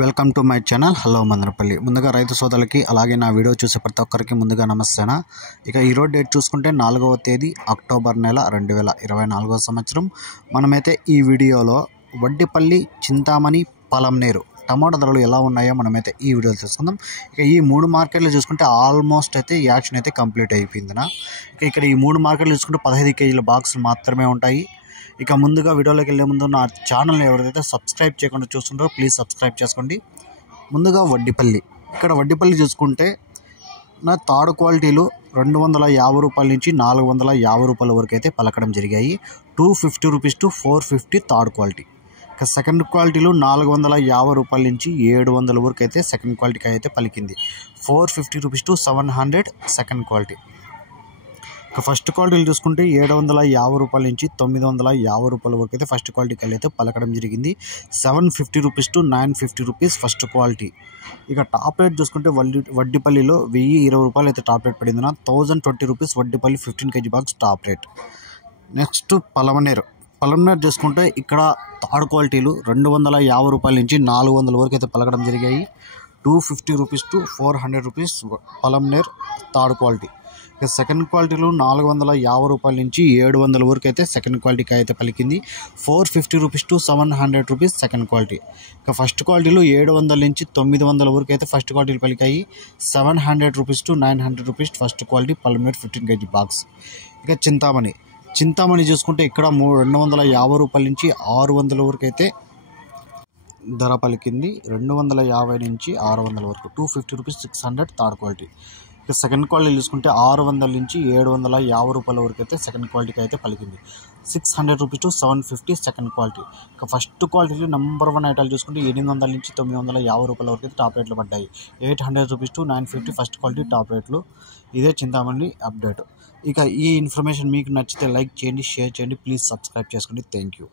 Welcome to my channel hello Mandanapalli. ముందుగా రైతు సోదరులకి అలాగే నా వీడియో చూసే ప్రతి ఒక్కరికి ముందుగా నమస్తేనా. ఇక ఈరోజు డేట్ చూసుకుంటే 4వ తేదీ అక్టోబర్ నెల 2024 సంవత్సరం. మనమైతే ఈ వీడియోలో వడ్డిపల్లి, చింతామణి, పలంనేరు టమాటా ధరలు ఎలా ఉన్నాయో మనమైతే ఈ వీడియోలో చూసుకుందాం. ఇక ఈ మూడు మార్కెట్లు చూసుకుంటే ఆల్మోస్ట్ అయితే యాక్షన్ అయితే కంప్లీట్ అయిపోయిందినా. ఇక ఇక్కడ ఈ మూడు మార్కెట్లు చూసుకుంటే 15 కేజీల బాక్సులు మాత్రమే ఉంటాయి. ఇక ముందుగా వీడియోలోకి వెళ్ళే ముందు నా ఛానల్ని ఎవరైతే సబ్స్క్రైబ్ చేయకుండా చూస్తుంటారో ప్లీజ్ సబ్స్క్రైబ్ చేసుకోండి. ముందుగా వడ్డిపల్లి, ఇక్కడ వడ్డిపల్లి చూసుకుంటే నా థర్డ్ క్వాలిటీలు 250 రూపాయల నుంచి 450 రూపాయల వరకు అయితే పలకడం జరిగాయి. 250 రూపీస్ టు 450 థర్డ్ క్వాలిటీ. ఇక సెకండ్ క్వాలిటీలు 450 రూపాయల నుంచి 700 వరకు అయితే సెకండ్ క్వాలిటీకి అయితే పలికింది. 450 రూపీస్ టు 700 సెకండ్ క్వాలిటీ. ఇక ఫస్ట్ క్వాలిటీలు చూసుకుంటే 750 రూపాయల నుంచి 950 రూపాయల వరకు అయితే ఫస్ట్ క్వాలిటీకి అయితే పలకడం జరిగింది. 750 rupees to 950 rupees first quality. ఇక టాప్ రేట్ చూసుకుంటే వడ్డిపల్లిలో 1020 రూపాయలు అయితే టాప్ రేట్ పడింది. 1020 rupees Vaddipalli 15 KG box top rate. Next Palamaneru చూసుకుంటే ఇక్కడ థర్డ్ క్వాలిటీలు 250 రూపాయల నుంచి 400 వరకు అయితే పలకడం జరిగాయి. 250 rupees to 400 rupees Palamaneru third quality. ఇక సెకండ్ క్వాలిటీలు 450 రూపాయల నుంచి 700 వరకు అయితే సెకండ్ క్వాలిటీకి అయితే పలికింది. 450 rupees to 700 rupees second quality. ఇక ఫస్ట్ క్వాలిటీలు 700 నుంచి 900 వరకు అయితే ఫస్ట్ క్వాలిటీలు పలికాయి. 700 rupees to 900 rupees first quality Palamaneru 15 KG box. ఇక చింతామణి చూసుకుంటే ఇక్కడ 250 రూపాయల నుంచి 600 వరకు అయితే ధర పలికింది. 250 నుంచి 600 వరకు 250 రూపీస్ 600 థర్డ్ క్వాలిటీ. ఇక సెకండ్ క్వాలిటీ చూసుకుంటే 600 నుంచి 750 రూపాయల వరకు అయితే సెకండ్ క్వాలిటీకి అయితే పలికింది. 600 రూపీస్ టు 750 సెకండ్ క్వాలిటీ. ఇక ఫస్ట్ క్వాలిటీలో నెంబర్ 1 ఐటాలు చూసుకుంటే 800 నుంచి 950 రూపాయల వరకు అయితే టాప్ రేట్లు పడ్డాయి. 800 rupees to 950 first quality top రేట్లు. ఇదే చింతామణి అప్డేట్. ఇక ఈ ఇన్ఫర్మేషన్ మీకు నచ్చితే లైక్ చేయండి, షేర్ చేయండి, ప్లీజ్ సబ్స్క్రైబ్ చేసుకోండి. Thank you.